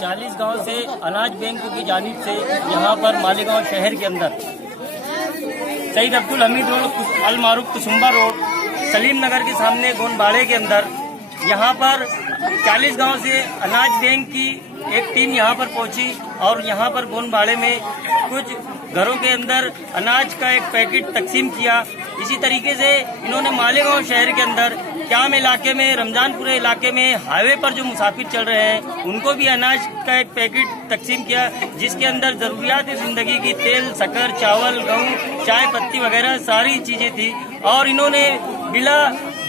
चालीस गांव से अनाज बैंक की जानिब से यहाँ पर मालेगांव शहर के अंदर शहीद अब्दुल हमीद रोड, अल मारूफ कुसुम्बा रोड, सलीम नगर के सामने गोनबाड़े के अंदर यहाँ पर 40 गांव से अनाज बैंक की एक टीम यहाँ पर पहुंची और यहाँ पर गोनबाड़े में कुछ घरों के अंदर अनाज का एक पैकेट तकसीम किया। इसी तरीके से इन्होंने मालेगांव शहर के अंदर क्याम इलाके में, रमजानपुरे इलाके में हाईवे पर जो मुसाफिर चल रहे हैं उनको भी अनाज का एक पैकेट तकसीम किया, जिसके अंदर जरूरियात जिंदगी की तेल, शक्कर, चावल, गेहूं, चाय पत्ती वगैरह सारी चीजें थी। और इन्होंने बिला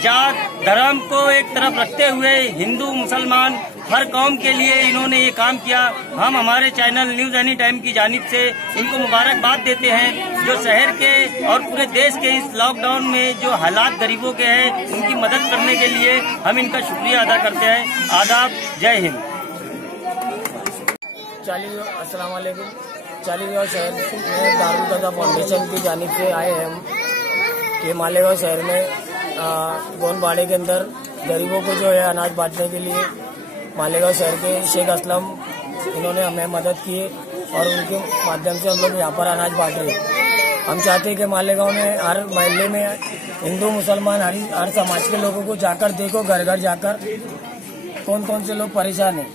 जात धर्म को एक तरफ रखते हुए हिंदू मुसलमान हर कौम के लिए इन्होंने ये काम किया। हम हमारे चैनल न्यूज एनी टाइम की जानिब से इनको मुबारकबाद देते हैं, जो शहर के और पूरे देश के इस लॉकडाउन में जो हालात गरीबों के हैं उनकी मदद करने के लिए हम इनका शुक्रिया अदा करते हैं। आदाब, जय हिंद। अस्सलाम वालेकुम। 40 गाँव शहर में दारुल कज़ा फाउंडेशन की जानिब से आए हैं हम कि मालेगांव शहर में गोनबाड़े के अंदर गरीबों को जो है अनाज बांटने के लिए मालेगांव शहर के शेख असलम इन्होंने हमें मदद की और उनके माध्यम से हम लोग यहाँ पर अनाज बांट रहे हैं। हम चाहते हैं कि मालेगांव में हर मोहल्ले में हिंदू मुसलमान हर समाज के लोगों को जाकर देखो, घर घर जाकर कौन कौन से लोग परेशान हैं,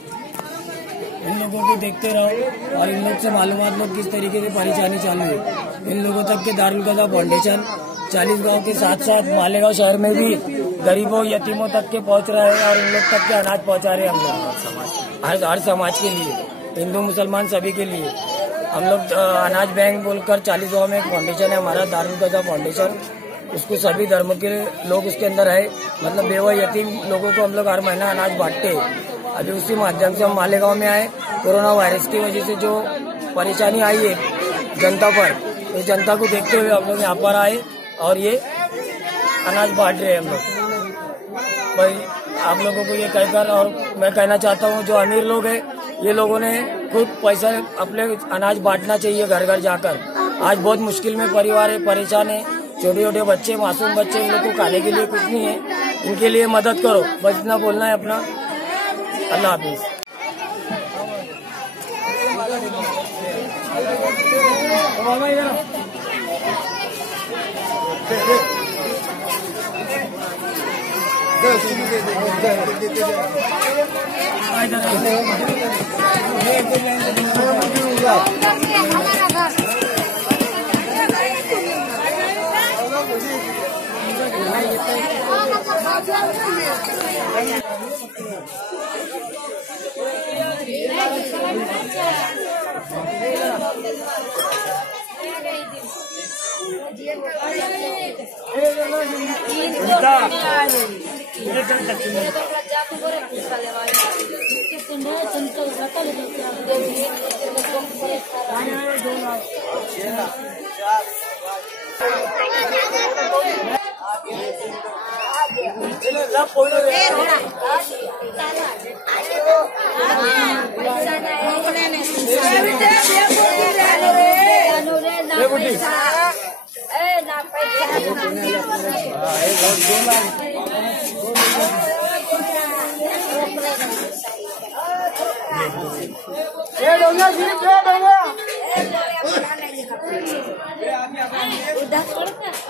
इन लोगों को देखते रहो और इन लोग से मालूमात लो किस तरीके से परेशानी चालू है। इन लोगों तक के दारुल कज़ा फाउंडेशन 40 गांव के साथ साथ मालेगांव शहर में भी गरीबों, यतीमों तक के पहुंच रहे हैं और उन लोग तक के अनाज पहुंचा रहे हैं हम लोग हर समाज के लिए, हिंदू मुसलमान सभी के लिए। हम लोग अनाज बैंक बोलकर 40 गांव में एक फाउंडेशन है हमारा दारुल कज़ा फाउंडेशन, उसको सभी धर्म के लोग उसके अंदर है, मतलब बेवा यतीम लोगों को हम लोग हर महीना अनाज बांटते हैं। अभी उसी माध्यम से हम मालेगांव में आए। कोरोना वायरस की वजह से जो परेशानी आई है जनता पर, तो जनता को देखते हुए हम लोग यहाँ पर आए और ये अनाज बांट रहे हैं हम लोग। भाई आप लोगों को ये कहकर और मैं कहना चाहता हूँ जो अमीर लोग हैं ये लोगों ने खुद पैसा अपने अनाज बांटना चाहिए घर घर जाकर। आज बहुत मुश्किल में परिवार है, परेशान है, छोटे छोटे बच्चे, मासूम बच्चे, इन लोग को खाने के लिए कुछ नहीं है, इनके लिए मदद करो। बस इतना बोलना है अपना। अल्लाह हाफिज।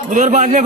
उधर बाद में